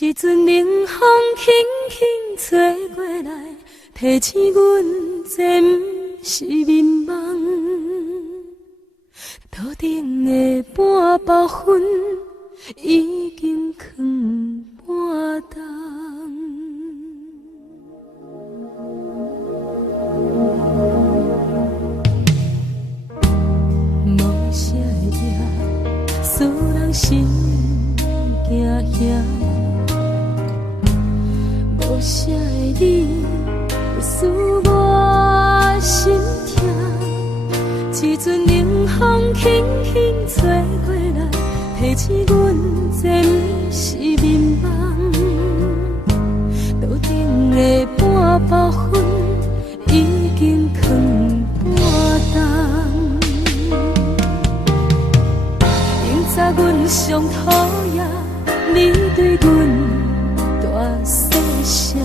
一阵冷风轻轻吹过来，提醒阮这不是眠梦。头顶的半包云已经藏半冬。无啥会夜，使人心惊惊。无啥的你，使我心痛。一阵冷风轻轻吹过来，提醒阮这不是眠梦。头顶的半包云已经藏半冬。明早阮上讨厌你对阮大细声，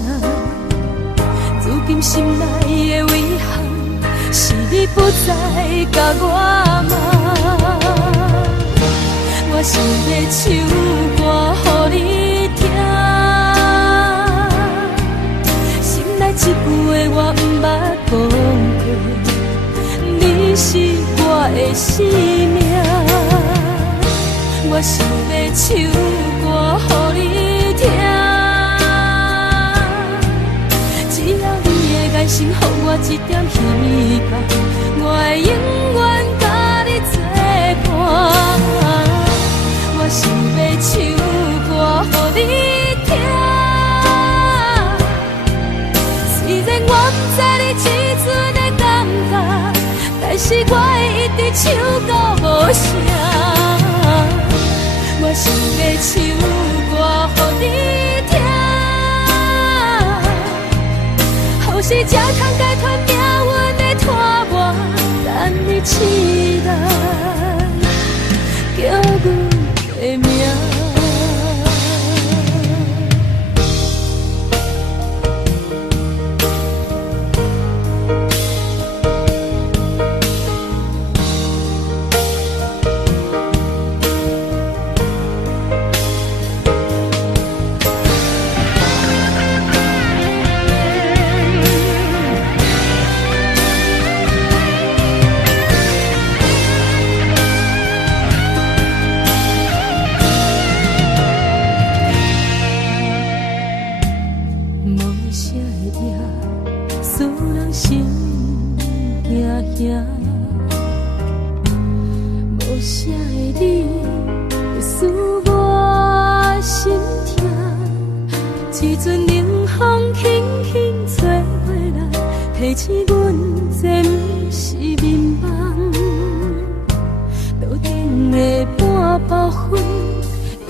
如今心内的遗憾，是你不再甲我骂。我想要唱歌予你听，心内一句话我不捌讲过，你是我的生命。我想要唱歌予你听，只要你的眼神予我一点希望，我会永远甲你作伴。我想要唱歌予你听，虽然我不知你这阵的感觉，但是我会一直唱到无声。我想要唱歌予你听，后世才通解脱命运的拖磨，等你起来，叫阮的名。无啥的你，会使我心痛。一阵冷风轻轻吹过来，提醒阮这不是眠梦。头顶的半包云已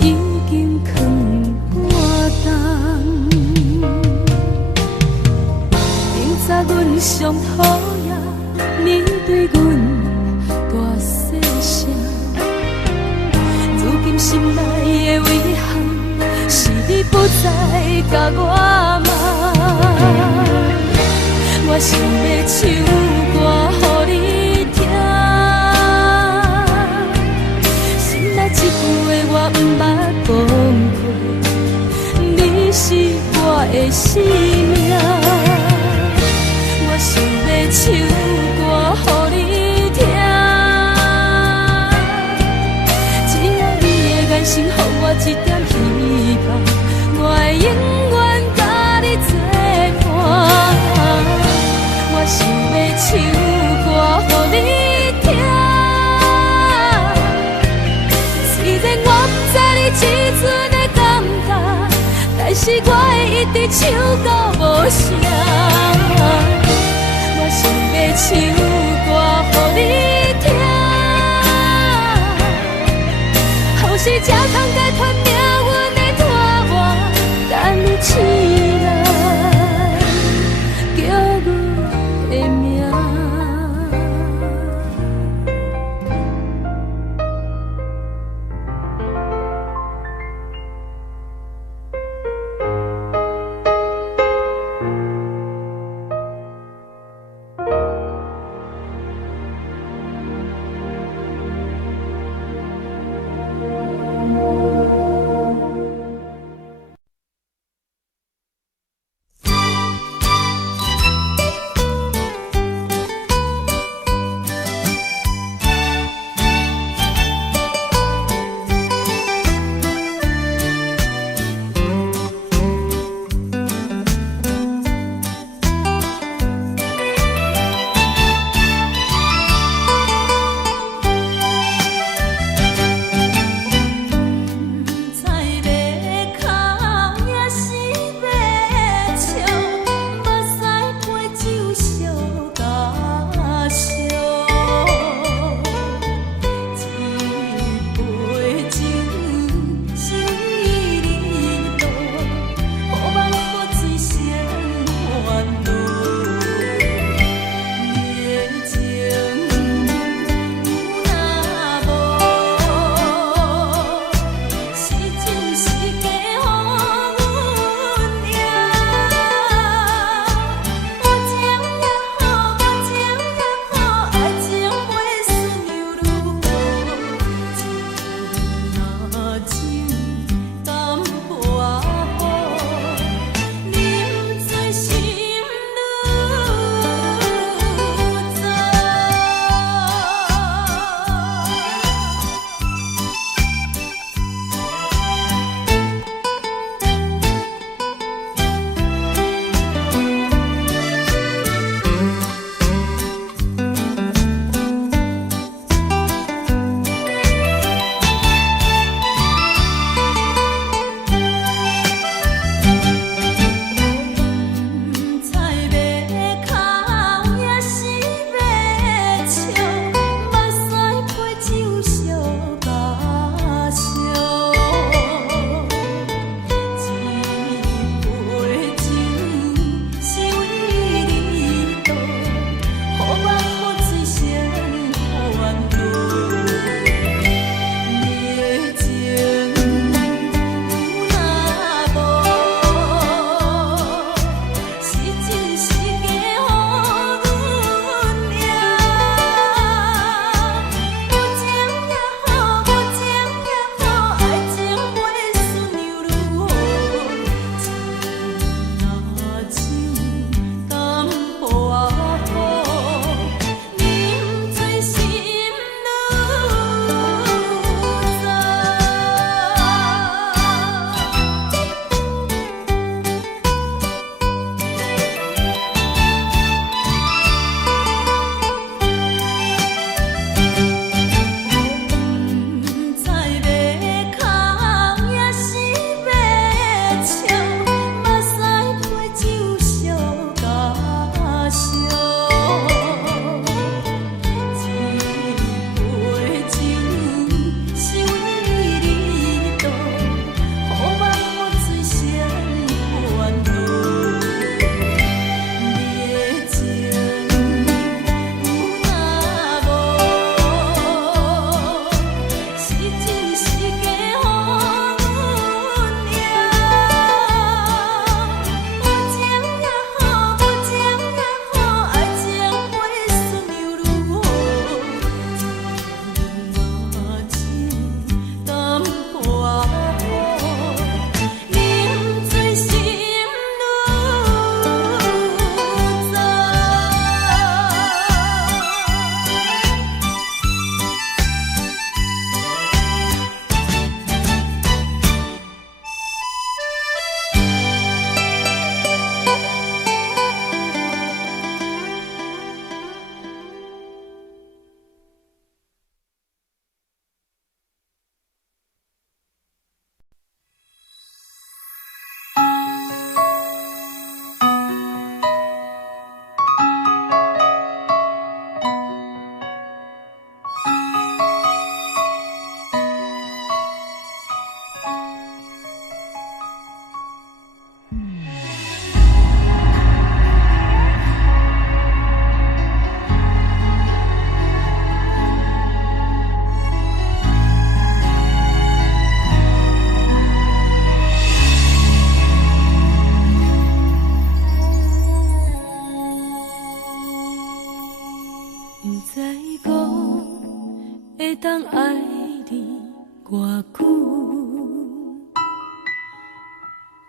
经藏半冬。明早阮上讨厌你对阮大细声，如今心内的遗憾，是你不再甲我骂。我想要唱歌予你听，心内一句话我不捌讲过，你是我的生命。我想要唱歌予你听，只要你的眼神予我一点希望，我会永远甲你作伴。我想要唱歌予你听，虽然我不知你这阵的感觉，但是我会一直唱到无声。我想要唱歌予你听，后世才通解脱命运的拖磨，等你起来，叫阮的名。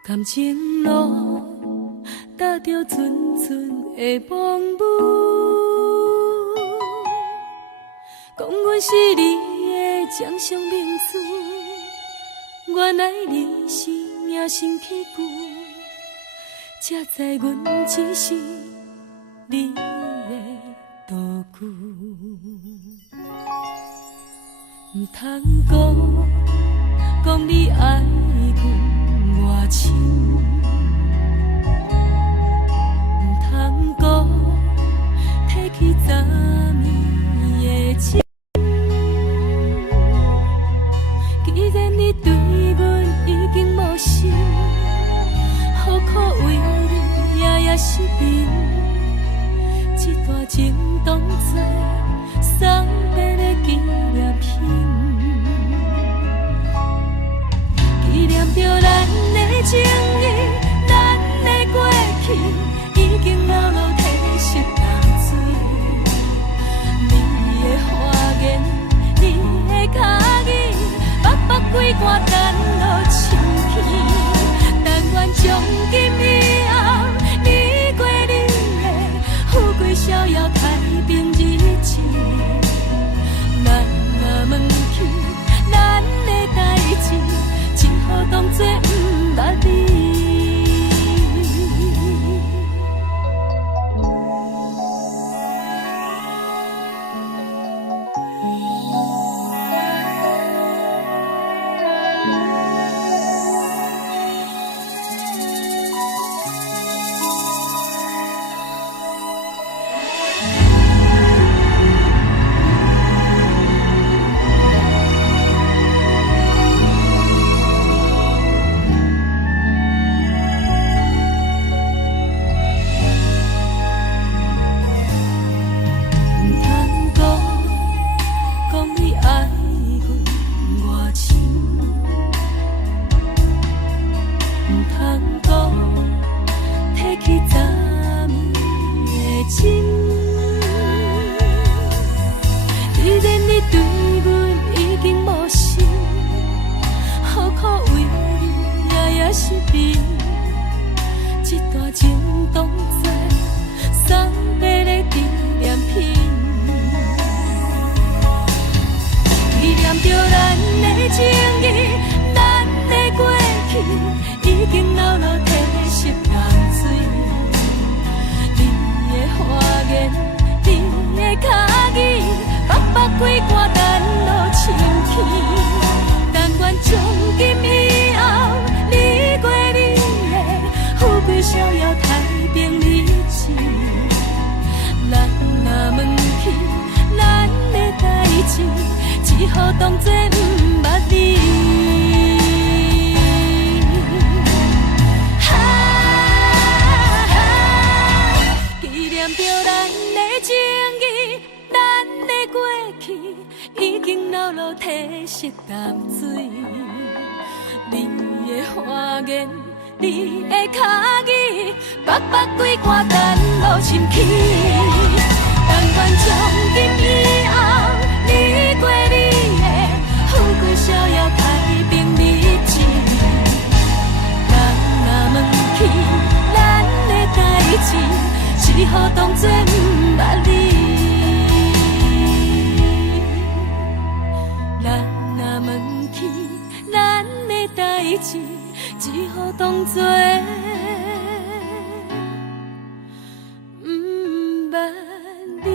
感情路踏着纯纯的风舞，讲阮是你的掌上明珠，原来你是命生起句，才知阮只是你的道具。唔通讲你爱阮。偌深，唔通讲提起昨暝的情。既然你对阮已经无心，何苦为你夜夜失眠？这段情当作送别的纪念品。纪念着咱的情谊，咱的过去已经老老褪色淡水。你的花言，你的脚语，白白几段等落深片。但愿从今以后，你过你的富贵逍遥太平日子。咱若问起咱的代志。好当作不捌你。从今以后，你过你只好当作不捌你。纪念着咱的情谊，咱的过去已经流露褪色淡水。你的花言，你的脚语，白白几挂等落深起。但愿从今以后，你过你的，富贵逍遥，太平日子。人若问起咱的代志，只好当作不捌你。人若问起咱的代志，只好当作不捌你。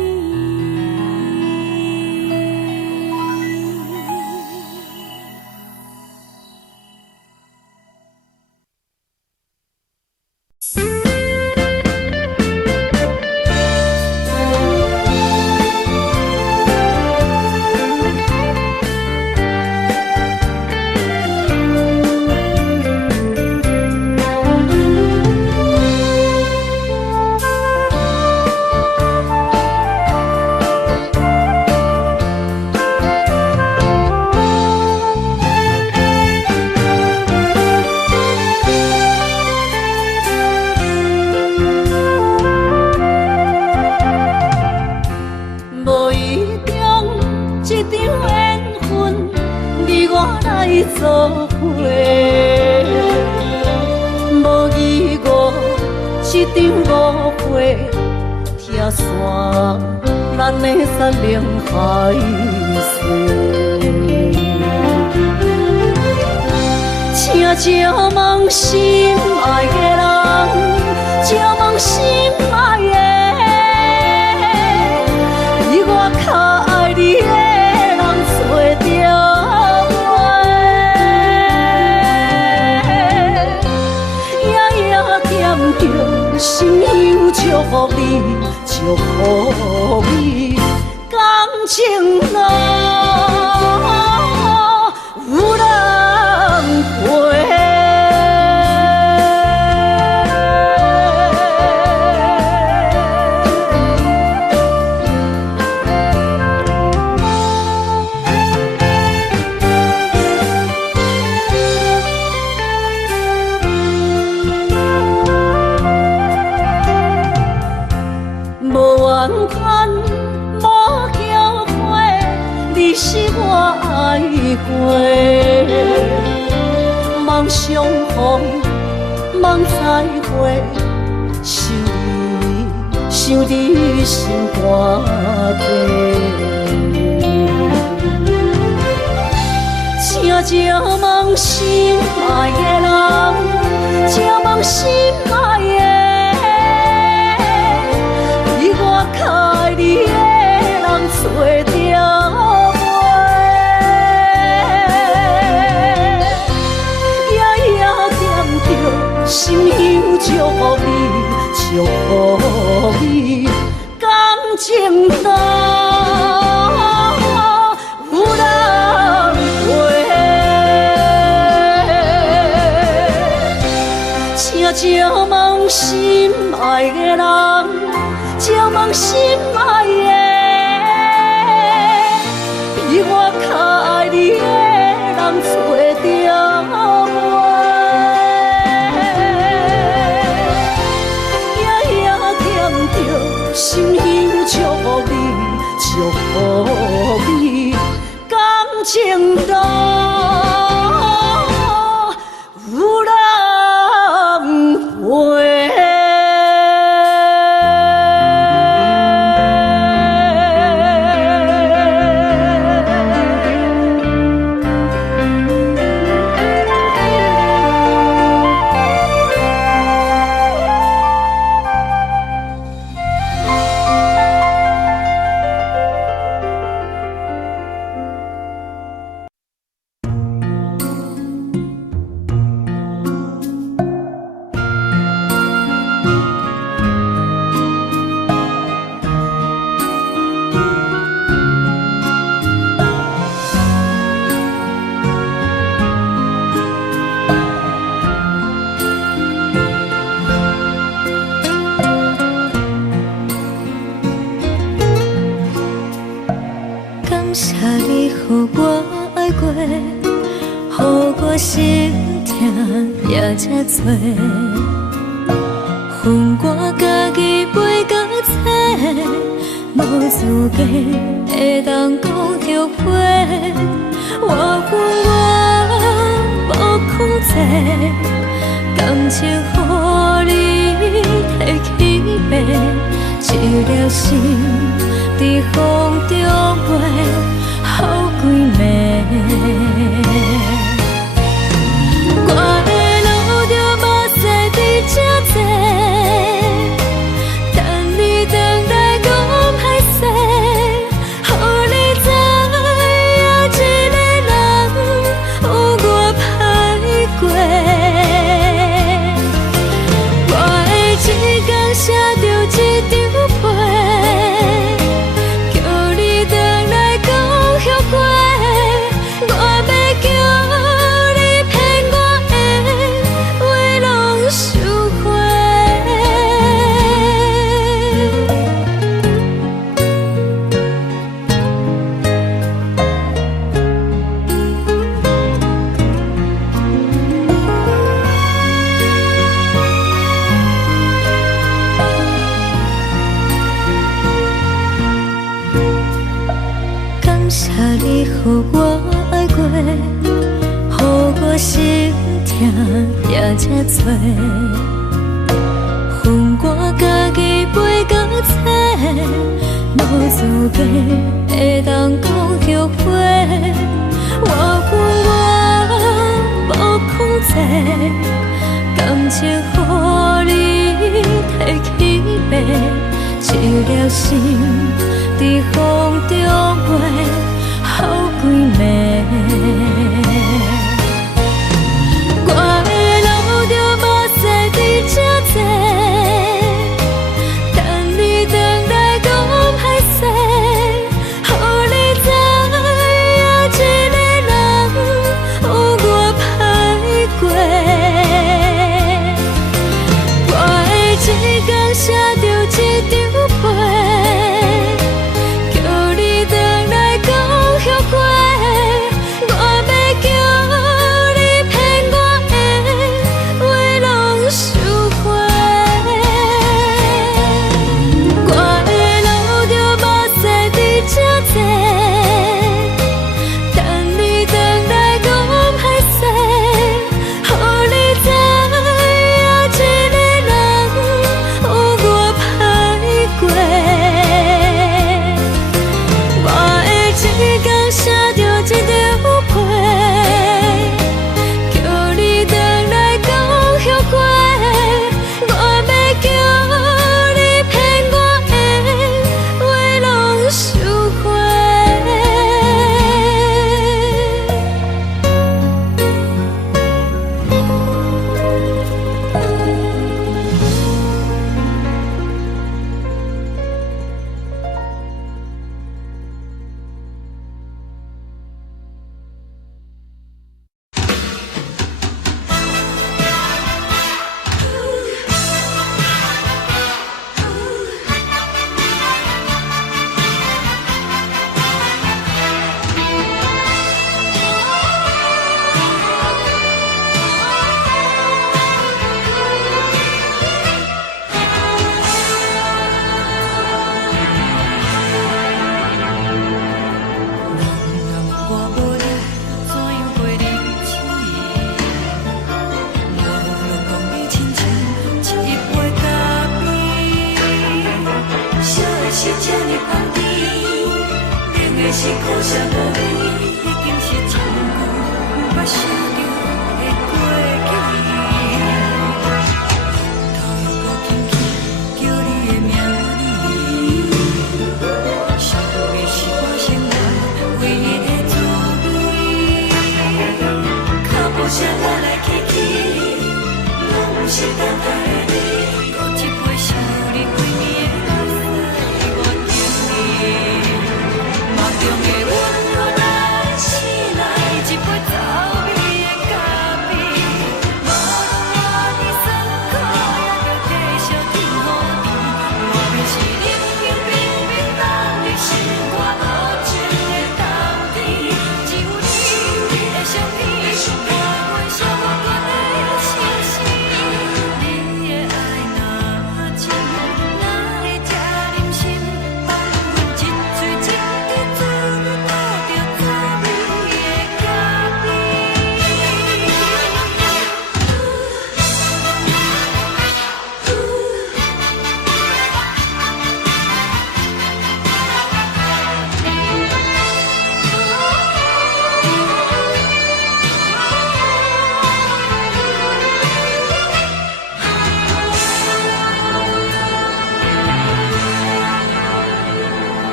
做伙，无义误，一场误会，拆散咱的山盟海誓。请借问心爱的人，借问心爱的，比我较爱你的人找着。心忧祝福你，祝福你，感情路有人陪。梦相逢，梦再会，想你心肝底。请借问心爱的人，借问心爱的，比我较爱你的人找着。心忧祝福你，祝福你，感情路有人陪。请借问心爱的人，借问心爱的，比我较爱你的人找着。心忧祝福你，祝福你，感情路有人陪。这多，恨我家己袂到切，无资格会当讲着话。我恨我无控制，感情予你摕去卖，一粒心在风中飞，好几暝。我的路着目屎伫这多，等你回来讲歹势，予你知影一个人有我歹过。我的一天写着一张被，叫你回来讲后悔。我要叫你骗我的话拢收回。感谢你予我爱过，予我心痛也这多，恨我家己袂到切，无资格会当讲着话。我恨我无控制，感情予你摕去卖，一粒心在风中飞，好几暝。我的路着目屎伫这多，等你回来讲歹势，予你知影一个人有我歹过。我的一天写着一张被，叫你回来讲后悔。我要叫你骗我的话拢收回。我的路着目屎伫这多，等你回来讲歹势，予你知影一个人有我歹过。我的一天写着一张被，叫你回来讲后悔。我要叫你骗我的话拢收回。是苦涩无味，已经是一句无法想着的过去。头又搁轻轻叫你的名字，想的是我生活唯一的滋味。脚步声来来去去，拢不是等待的你，搁一杯想你几年的目屎，我等你。梦中的温柔来醒来，一杯走味的咖啡，无论你酸苦，也着继续甜予甜。我便是冷冷冰冰当你心肝无情的冬天，只有你的相片，我阮相关的心事。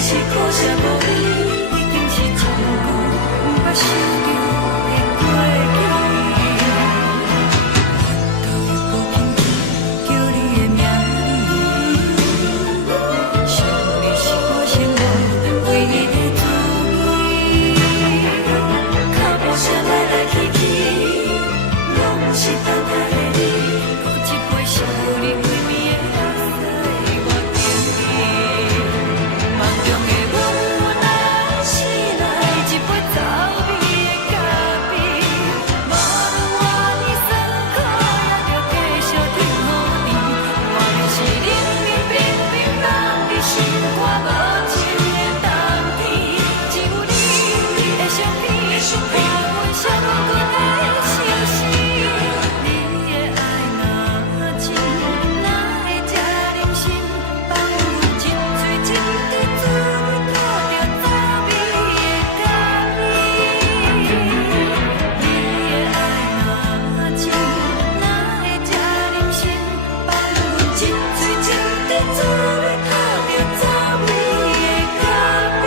是苦涩无味，已经是一句不捌想着的过去。头一步轻轻叫你的名字，想你是我生活唯一的滋味。脚步声来来去去，拢是等待的你，搁一杯烧你对面的西我敬你。梦中的阮，阮来是来一杯走味的咖啡，无论我呢酸苦，也着继续甜予你。我就是冷冷冰冰放伫心肝无情的冬天，只有你的相片，陪阮写落阮的心事。你的爱若真，哪会这忍心放阮一醉一滴滋味，靠着走味的咖啡？你的爱若真，哪会这忍心放阮一醉一滴滋味，靠着走味的咖啡？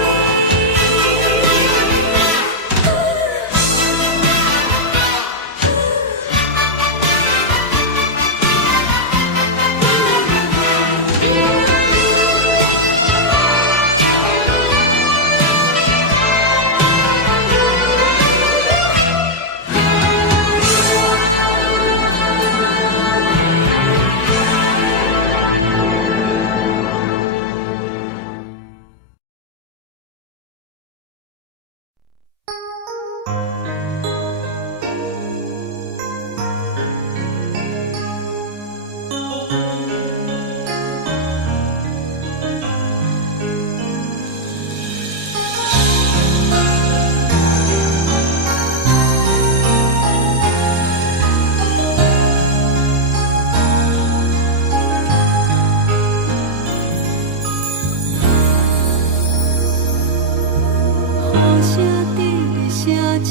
雨声滴哩声起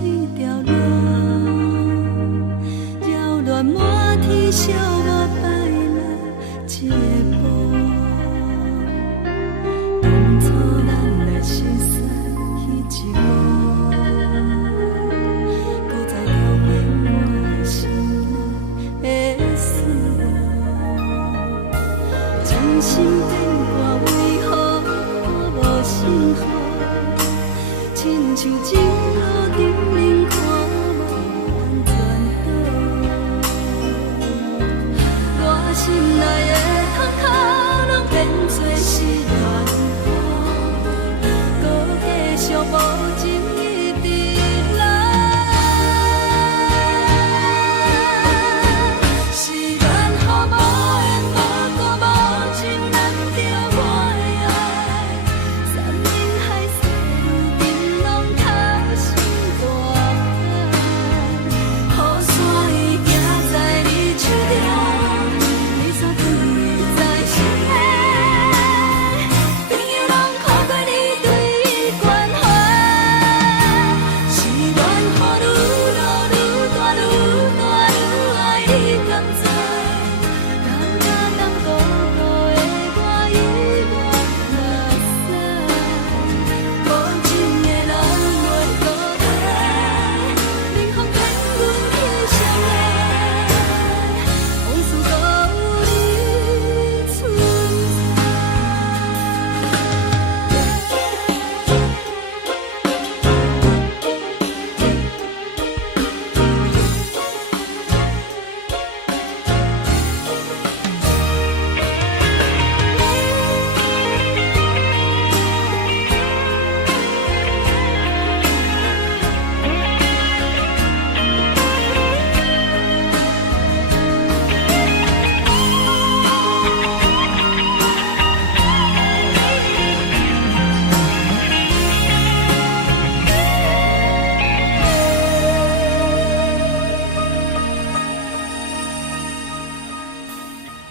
彼条路，扰乱满天小我摆来一步。当初咱来熟悉彼一幕，搁再重现我心内的思慕。真心变卦为何我无信号？亲像情路顶面看无安全岛，我心内的痛苦拢变作是乱花，搁继续无情一直来。是缘予无缘无故无情难着我的爱，山盟海誓注定拢掏心大海，雨伞已行在你手中，你却不会在身边。朋友拢看过你对伊关怀，是缘予愈落愈大愈大愈爱你，甘知？淡淡淡薄薄的我遗忘垃圾，无情的人袂孤单，冷风骗阮去相爱，往事搁有你存在。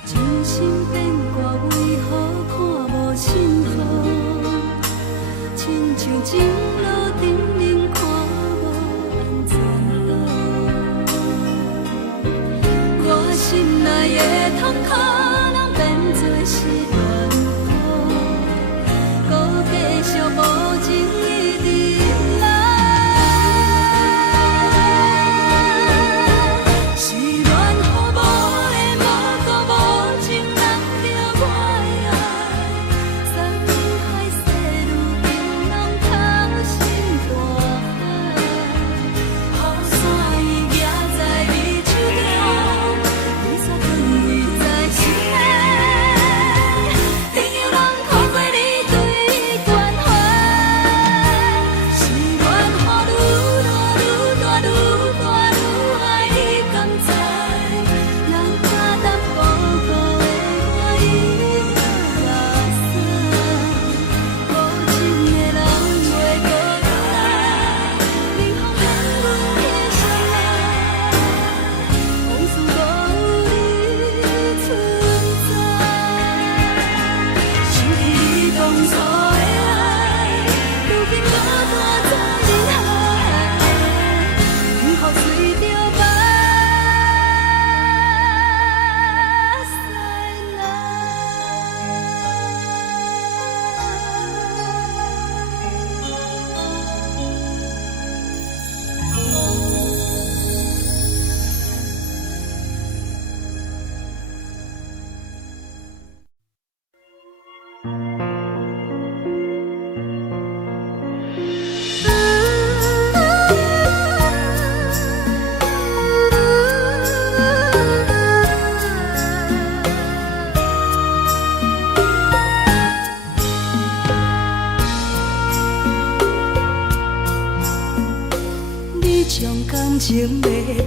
真心变卦为何看无信号？亲像情路顶面看无安全岛，我心内的痛苦拢变作是乱雨，搁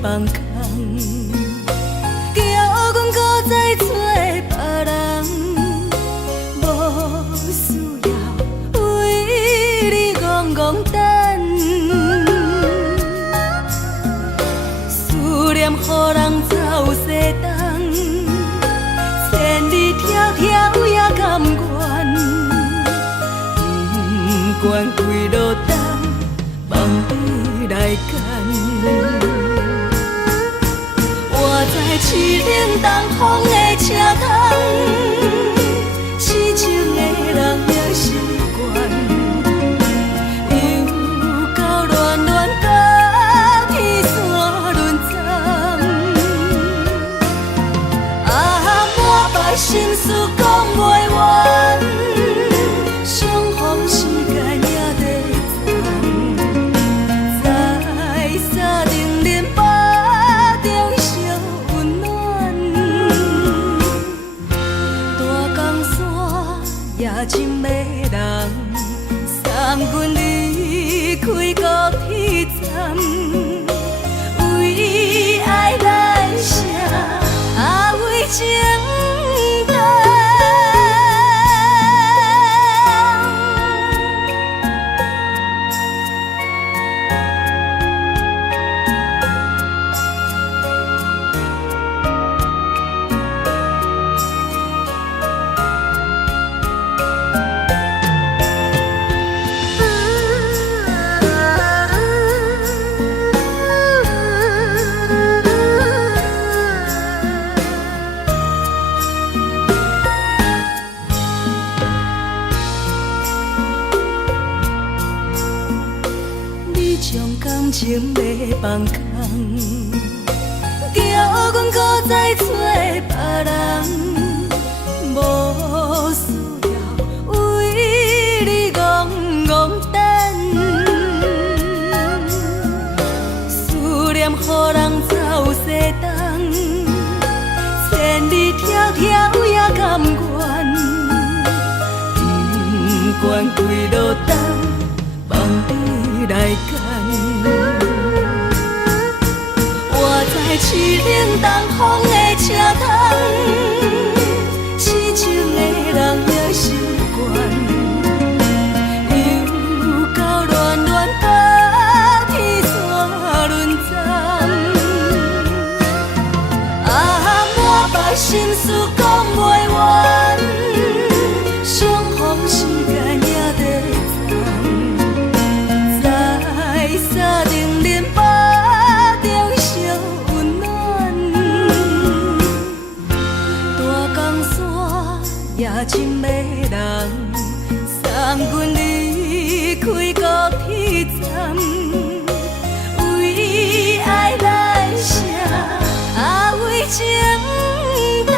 放空，叫阮搁再找别人，无需要为你戆戆等，思念予人走西东，千里迢迢也甘愿，不管几落冬，梦比来干。我在凄冷东风的车窗，痴情的人了习惯，又到恋恋甲天山轮站。啊，满腹心事讲袂完，相逢时间也在站，在沙丁林巴中烧温暖，大江山也真迷人，送阮离开高铁站，为爱来写，为情等。感情要放空，叫阮搁再找别人，无需要为你戆戆等，思念予人走西东，千里迢迢也甘愿，不管几落冬，梦比来干。我在凄冷东风的车窗，痴情的人了习惯，又到恋恋甲天山轮站。啊，满腹心事讲袂完，相逢时间也在在沙丁林巴中烧温暖，大江山也真迷人，送阮离开高铁站，为爱来写，为情等。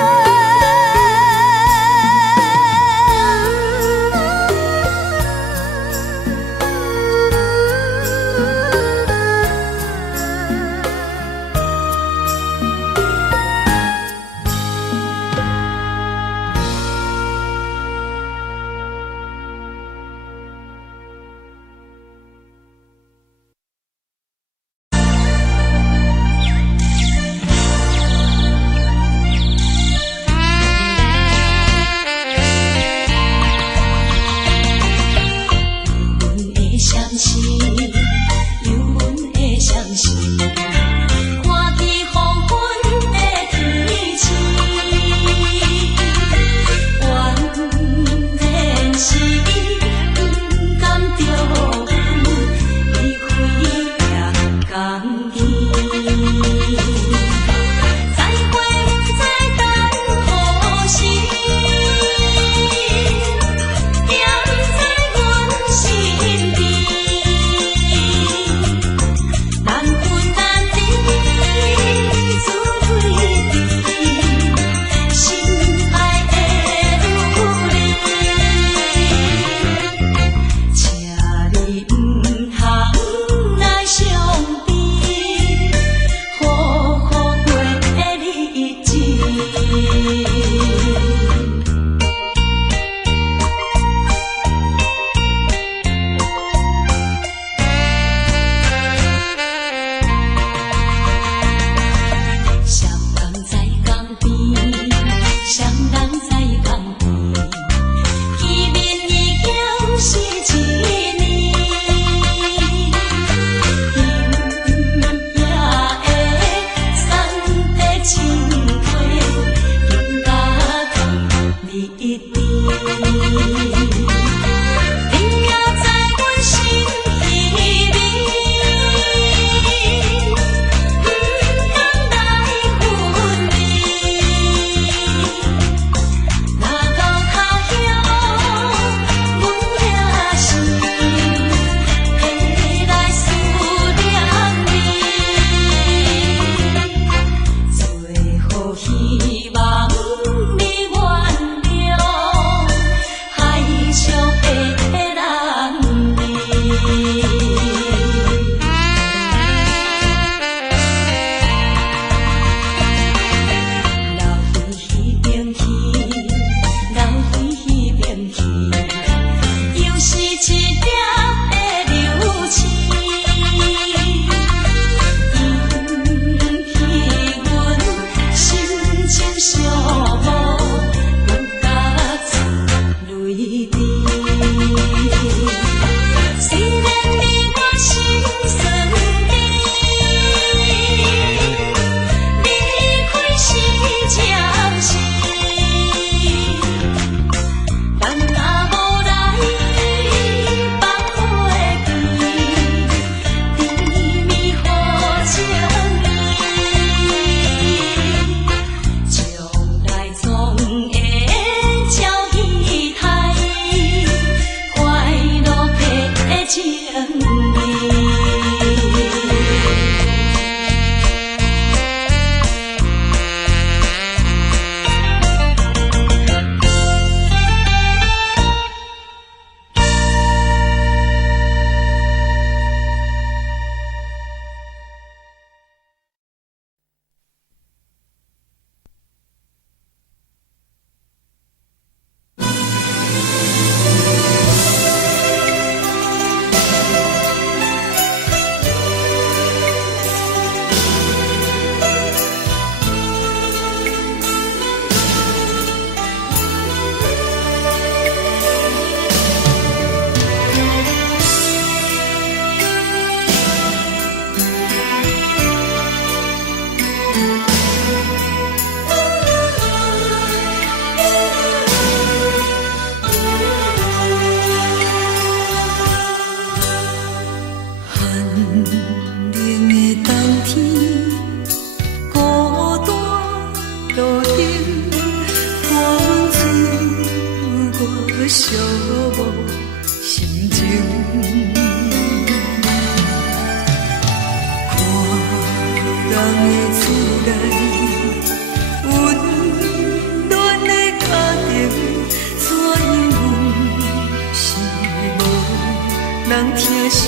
寂寞心情。看人的厝内温暖的家庭，怎因阮是无人疼惜？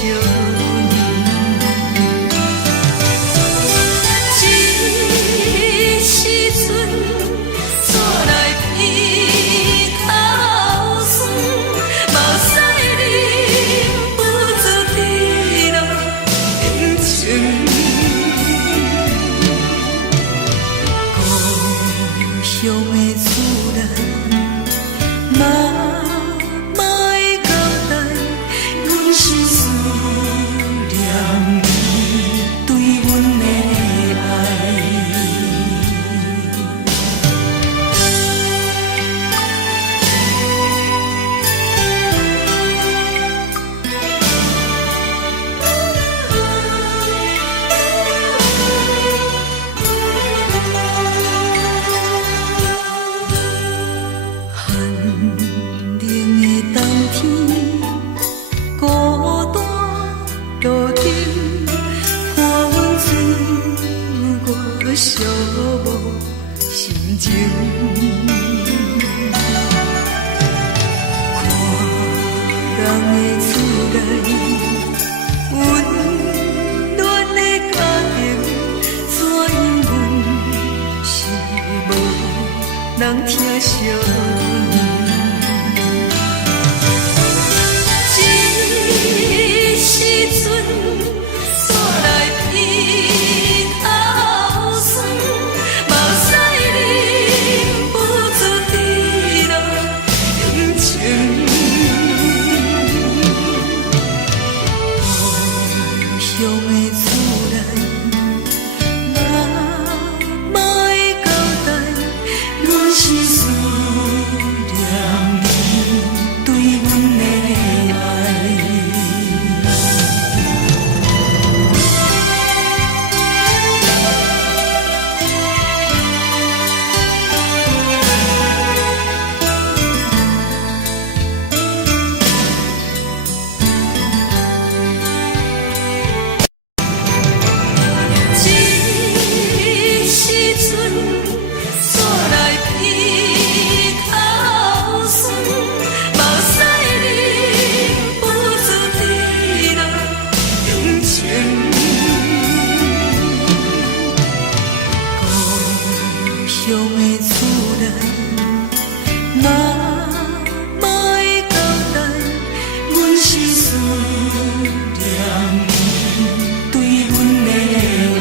寂寞心情，看人的厝内温暖的家庭，怎因阮是无人疼惜？一时阵煞来伊头酸，目屎忍不住滴落眼睛。故乡的厝内，嘛会交代，阮是思念你对阮的爱。乡的厝内，嘛会交代，阮是思念你对阮的爱。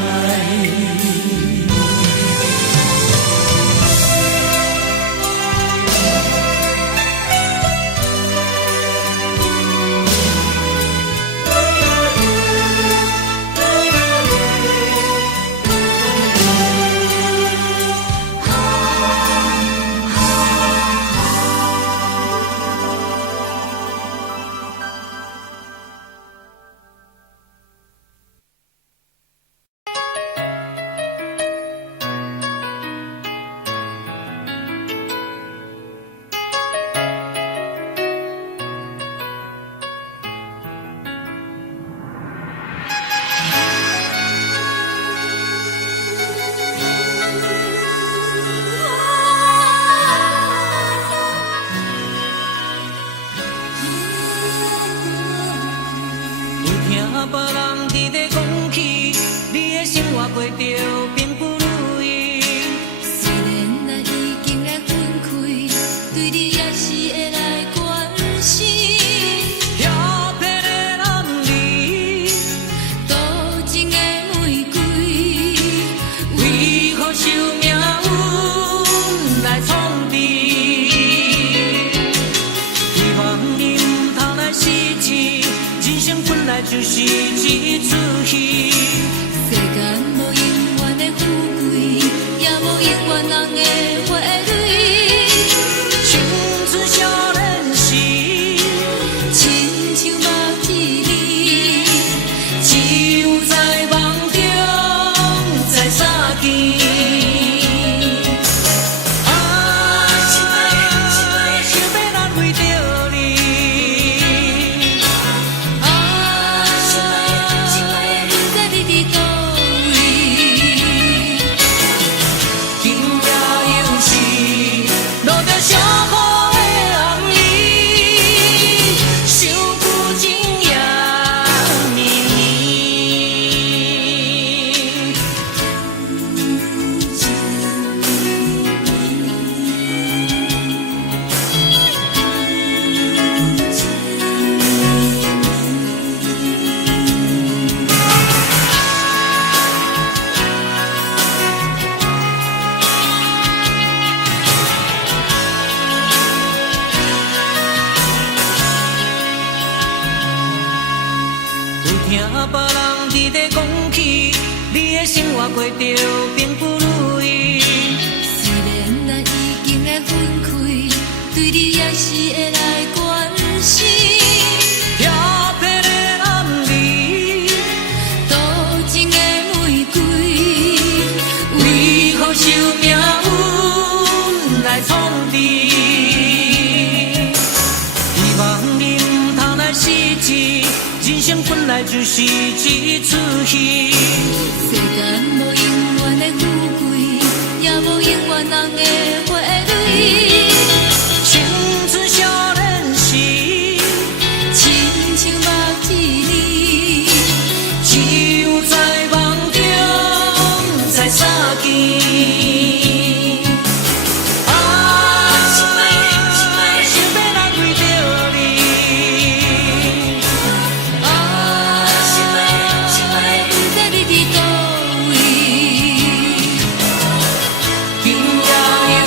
别人伫咧讲起，你的生活过着并不如意。虽然咱已经来分开，对你也是会来关心。飘泊的暗暝，多情的玫瑰，为何受命运来创治？希望你唔通来失志，人生本来就是一出戏。世间无永远的富贵，也无永远人的花蕊。青春少年时，亲像目一年，只有在梦中才相见。今夜。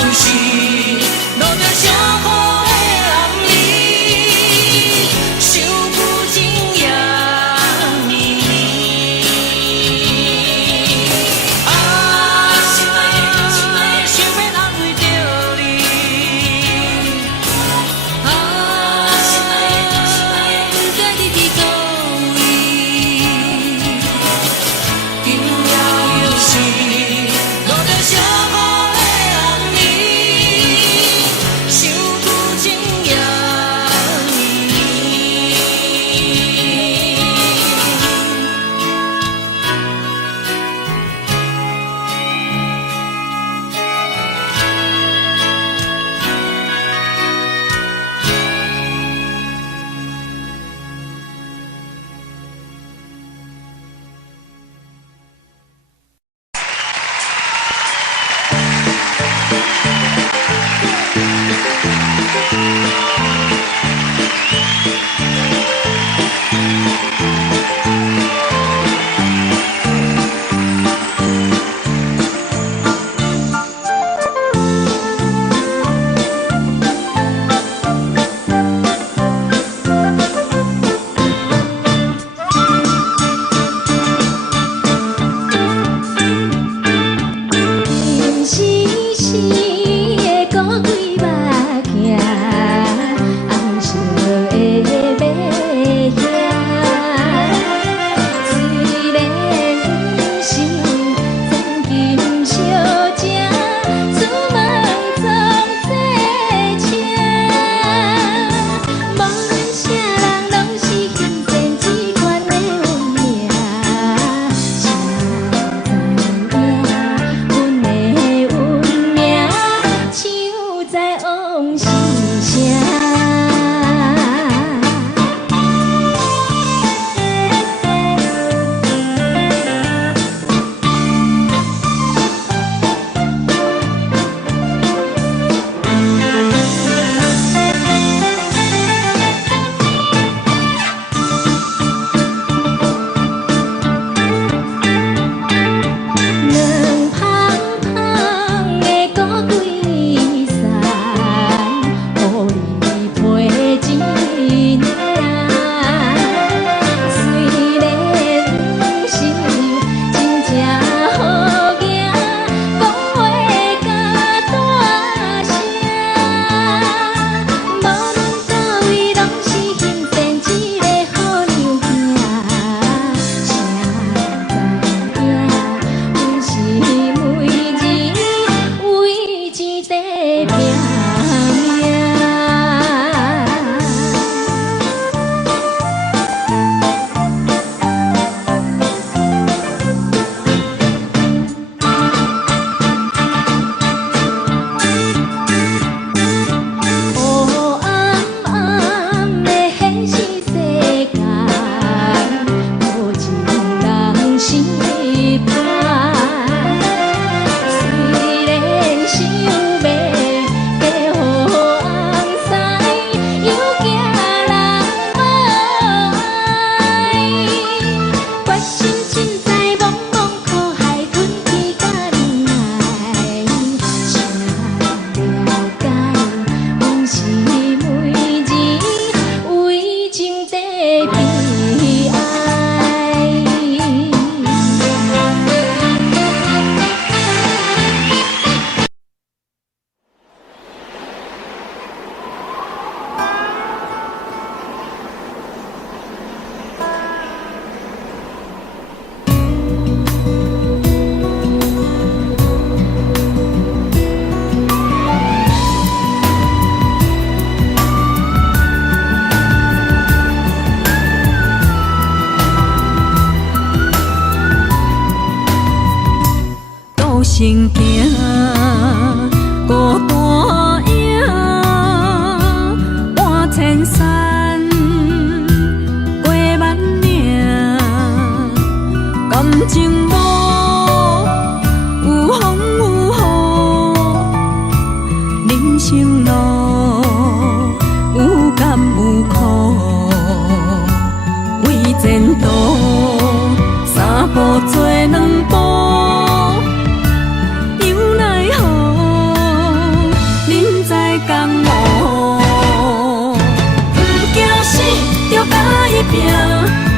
伊拼，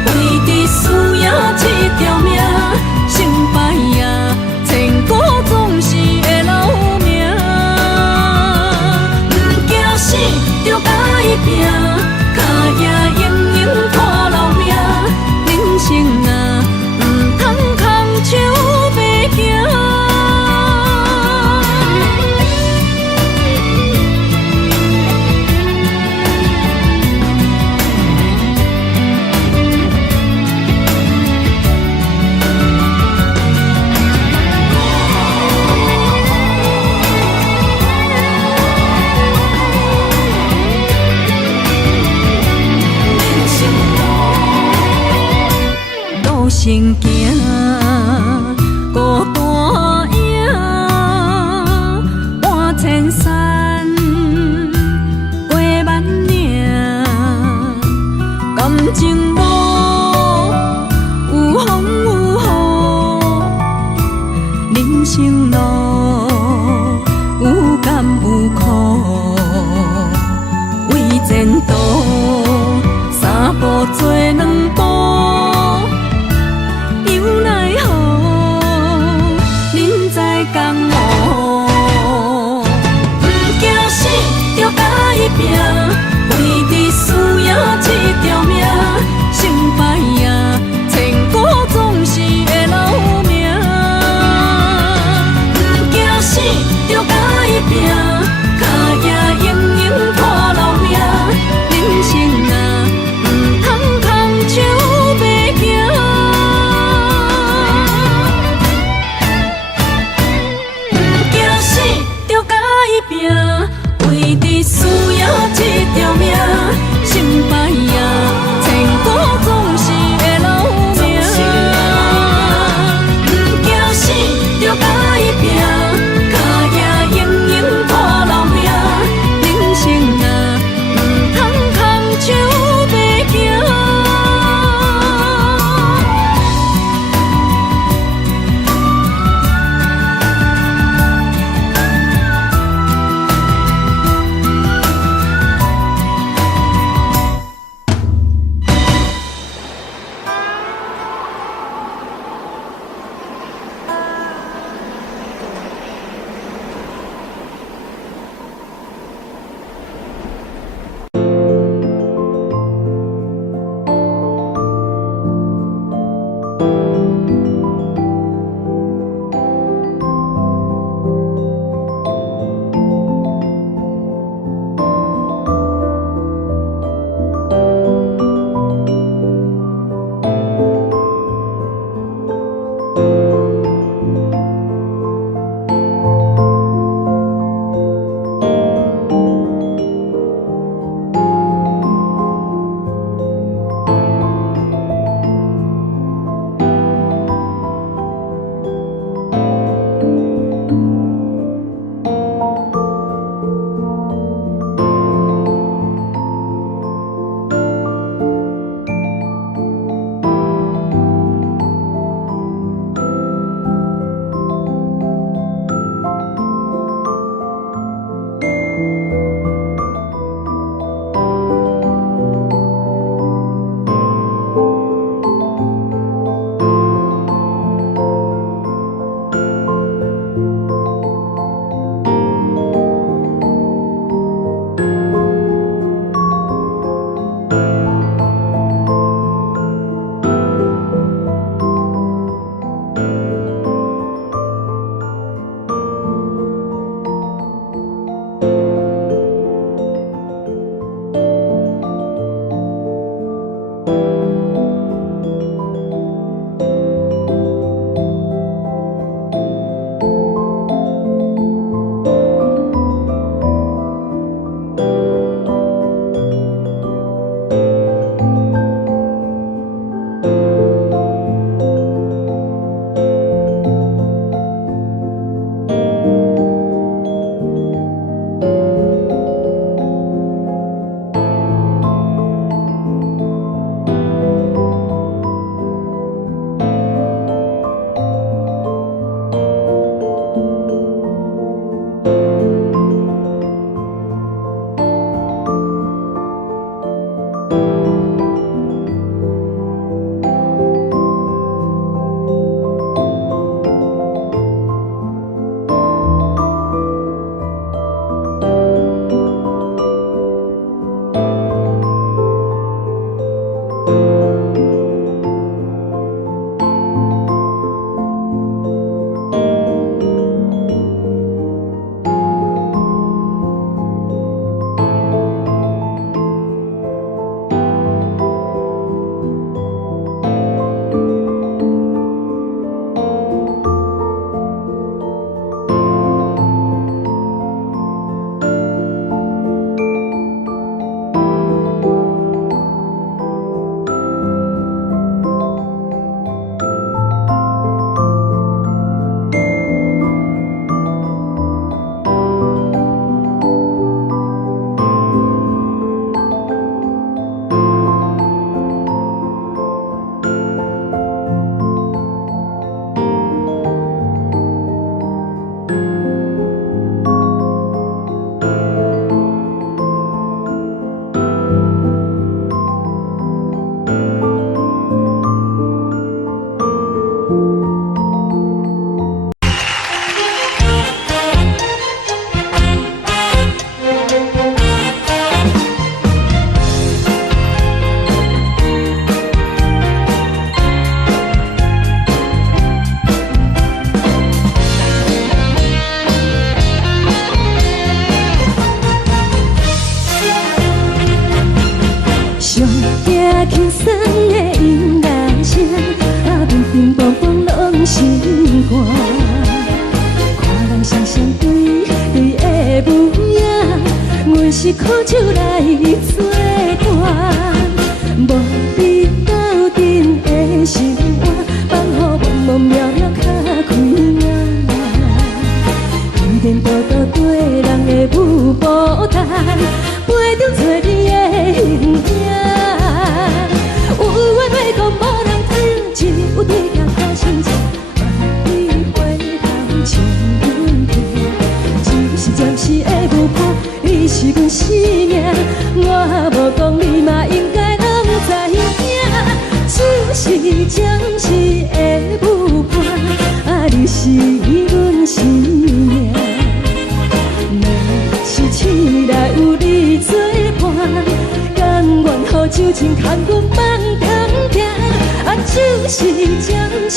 为伫需要这条命，成败也千古总是会留名。不惊死，着甲伊拼，脚也永永拖留名。人生啊，唔通空手白行。路程行，孤单影，半千山，过万岭，感情路有风有雨，人生路有甘有苦，为前途三步做两步。又奈何？人在江湖，不惊死，着甲伊拼，为伫需要这条命，成败也千古总是会留名。不惊死，着甲伊拼，脚也永永拖留名。人生啊，唔通空手白行。为伫需要这条命，成败也千古总是会留名。不惊死，着甲伊拼，脚也永永拖留名。人生啊，唔通空手白行。是苦酒来作伴，无你斗阵的生活，放予茫茫渺渺较快乐。一颠倒倒对人的舞步弹，陪着做你的形影。有话要讲无人听，只有对镜头心情，万里回头将阮听。只是暂时的舞伴，你是阮生命，我无讲你嘛应该拢知影。只是暂时的舞伴，你是阮生命。若是醒来有你作伴，甘愿予酒精牵阮放通行。就是暂时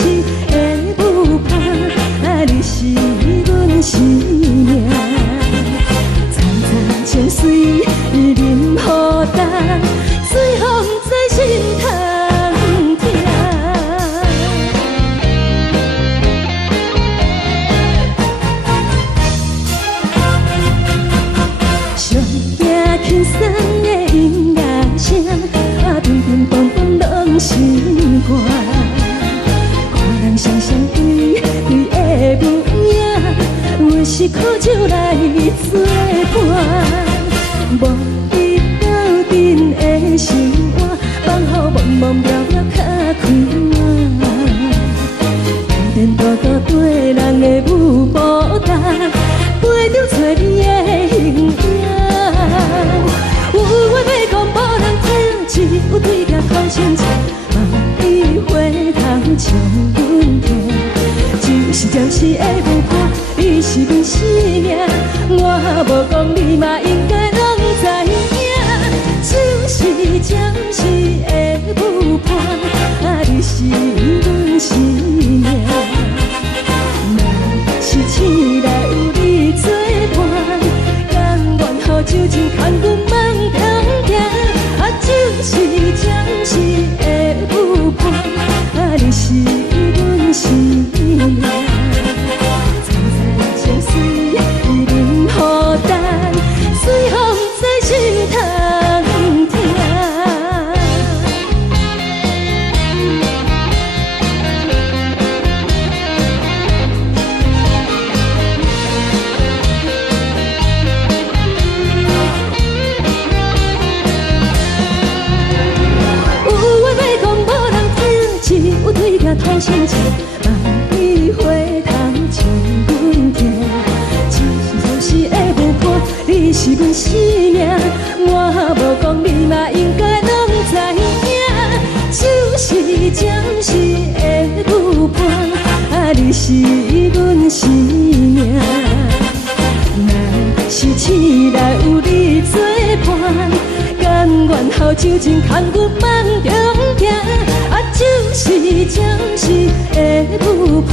的舞伴，你是阮生命。层层情水任孤单，随风在心通听。上惊轻松的音乐声，乒乒乓乓拢心肝。看人双双对对的模样，有时苦酒来作伴。无你斗阵的生活，放予茫茫渺渺较快乐。一颠倒倒对人的舞步弹，陪着做你的形影。有话要讲无人听，只有对镜头心情，万里回头将阮听。就是暂时的舞伴，你是阮生命，我无讲你嘛应该拢知影。就是暂时的舞伴，你是阮生命。若是醒来有你作伴，甘愿予酒精牵阮放通行。就是暂时的舞伴，你是阮生命。层层情水任孤单，随风在心通听。头心情，万里回头将阮听。只是暂时的舞伴，你是阮生命，我无讲你嘛应该拢知影。就是暂时的舞伴，你是阮生命。若是醒来有你作伴，甘愿予酒精牵阮放中行。就是暂时的舞伴，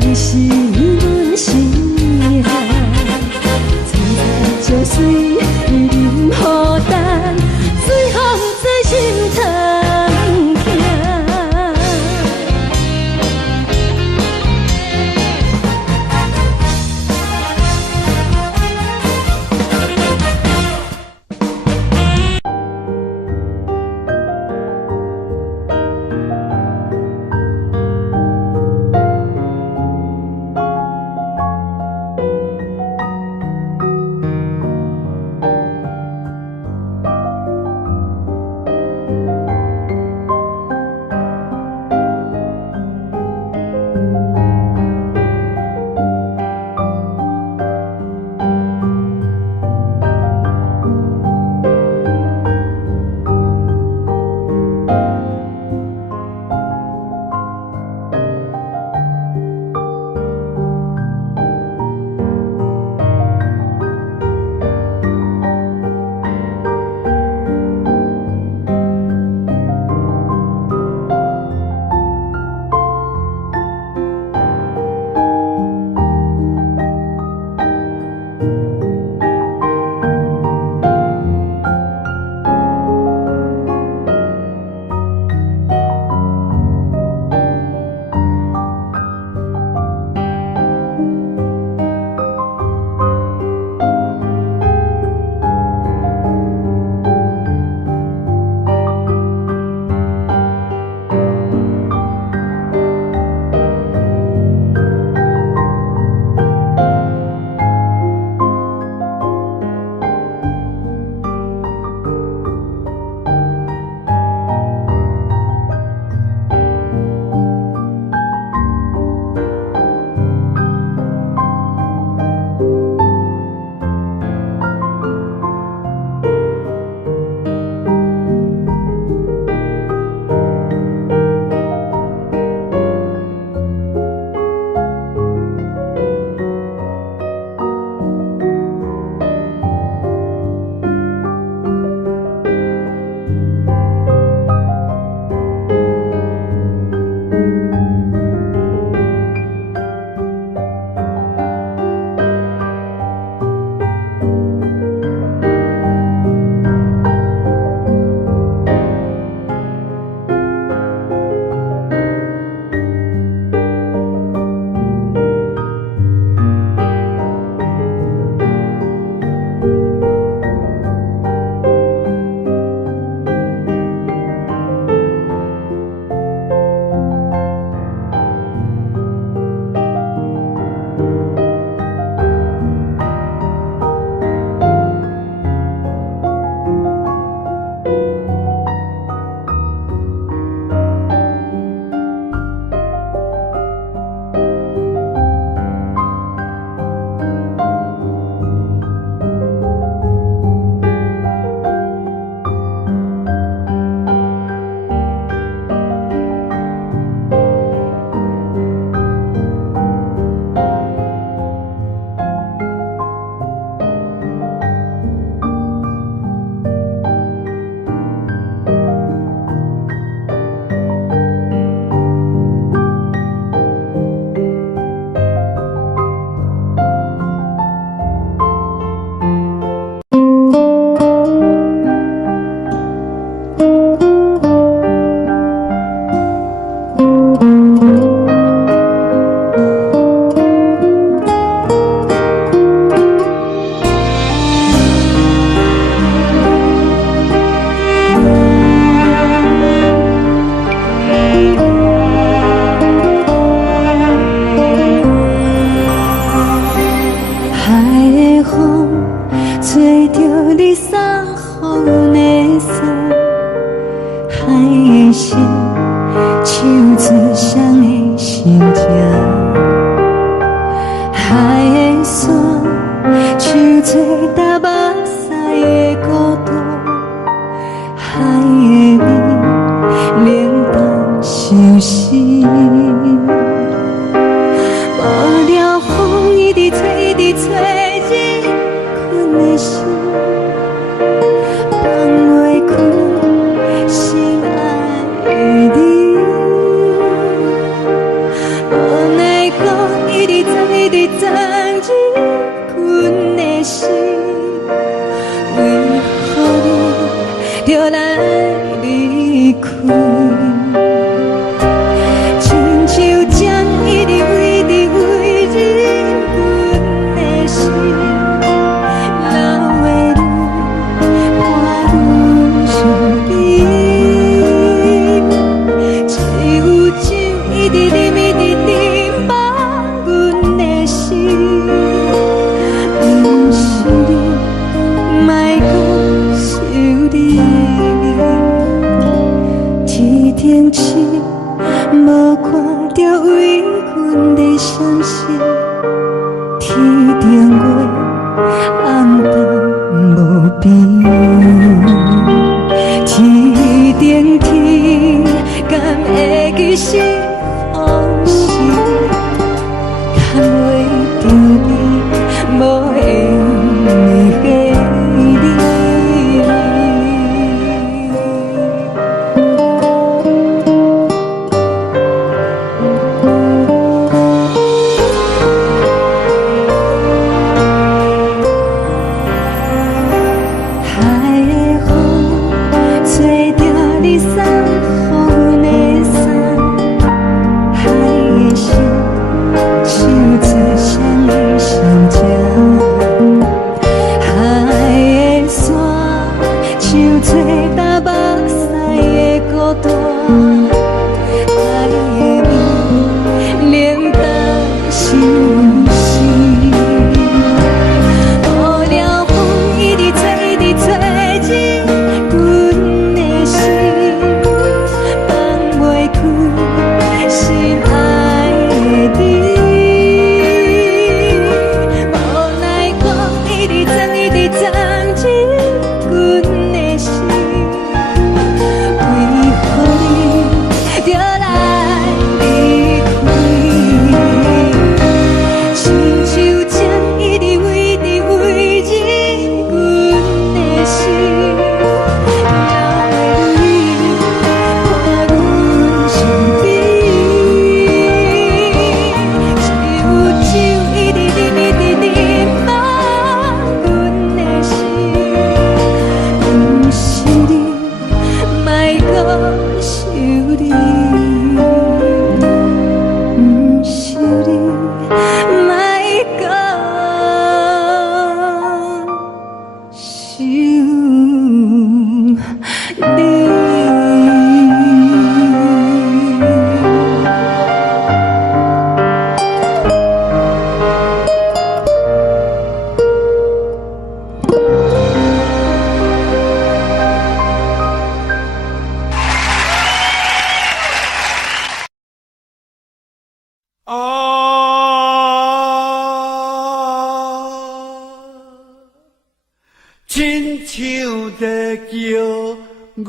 你是阮生命。层层情水任孤单，随风在心通听。就来离开。亲像将一直为你为忍阮的心，流的泪伴阮伤悲，只有酒一直啉一直啉饱阮的心。不是你，莫搁想你，天顶星无看到为阮的伤心，天顶月暗淡无边，天顶天敢会记是往事，敢袂着你无缘的你。海的风吹着你送予阮的伞，海的心像做双鱼相接，海的山像做大目屎的孤单，海的味冷淡心事。无聊风一直吹，一直吹进阮的心，放袂开心爱的你。无奈我一直装，一直装进阮的心，为何你就来离开？亲像将一直为你为忍阮的心，流的泪伴阮伤悲，只有酒一直啉一直啉饱阮的心。不是你，莫搁想你，不是你，莫搁想你。亲像在叫我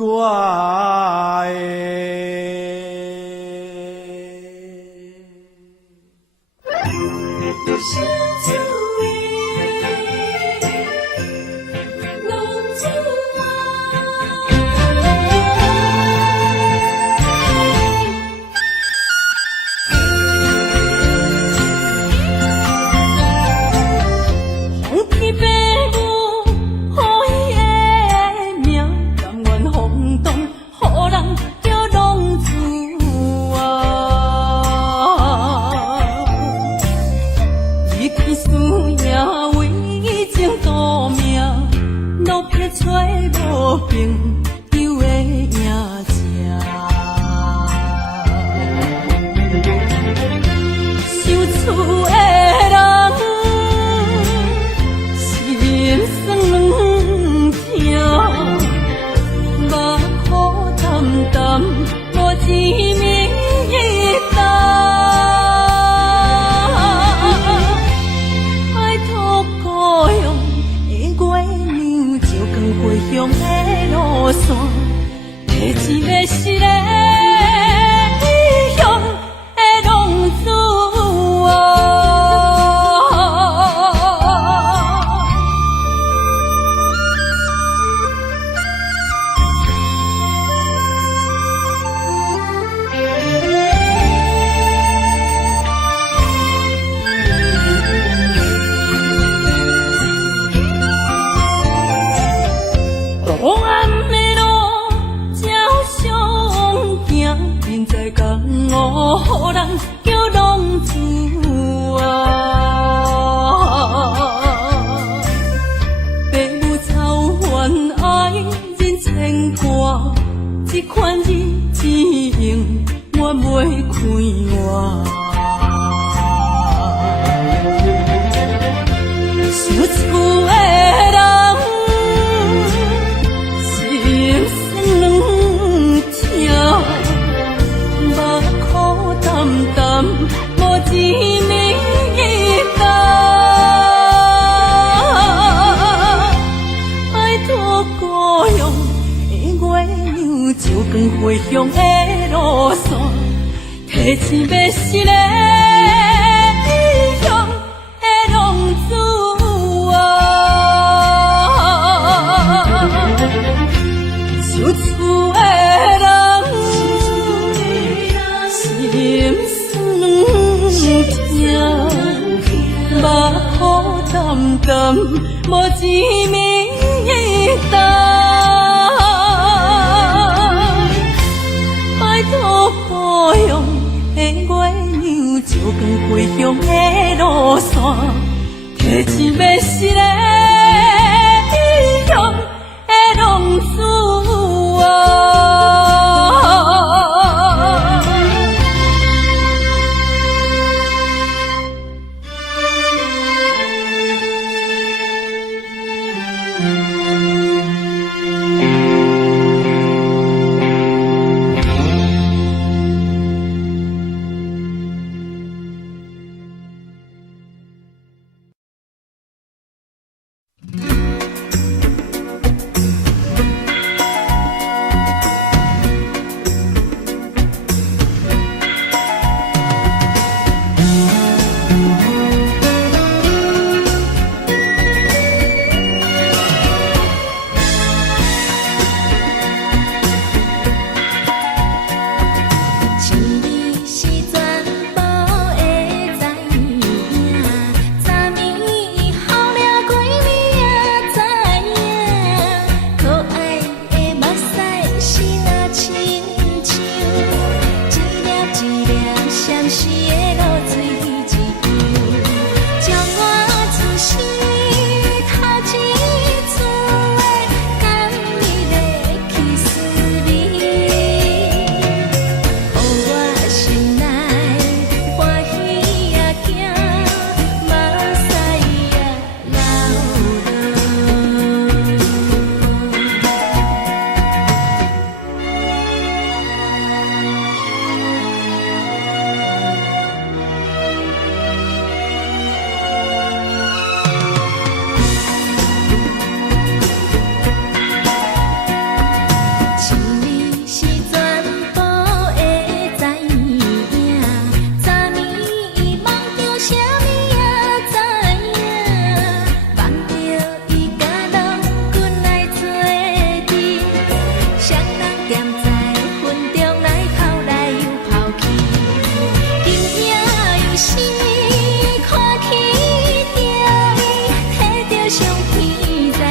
免再讲我，予人叫浪子啊！父母操烦爱人牵挂，这款日子用我袂开活。想厝的人，心酸两条，目苦淡淡，无滋味甘。拜托故乡的月亮，照光回乡的路线，提醒要是个异乡的浪子。想厝的人，心酸两条，目苦淡淡，无滋味甘。拜托故乡的月亮，照光回乡的路线，提醒要是个异乡的浪子啊！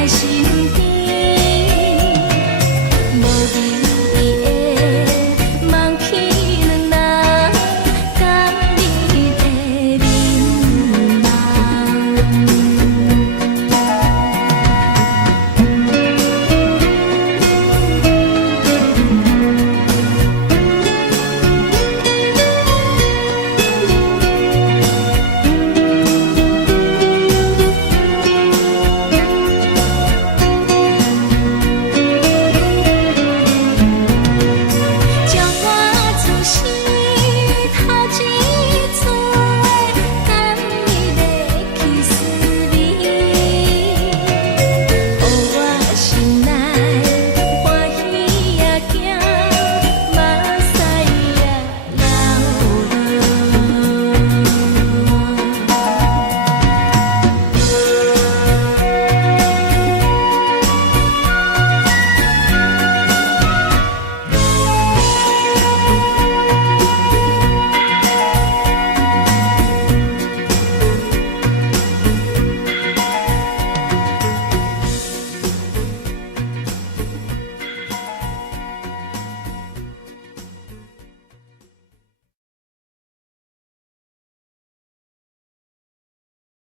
心。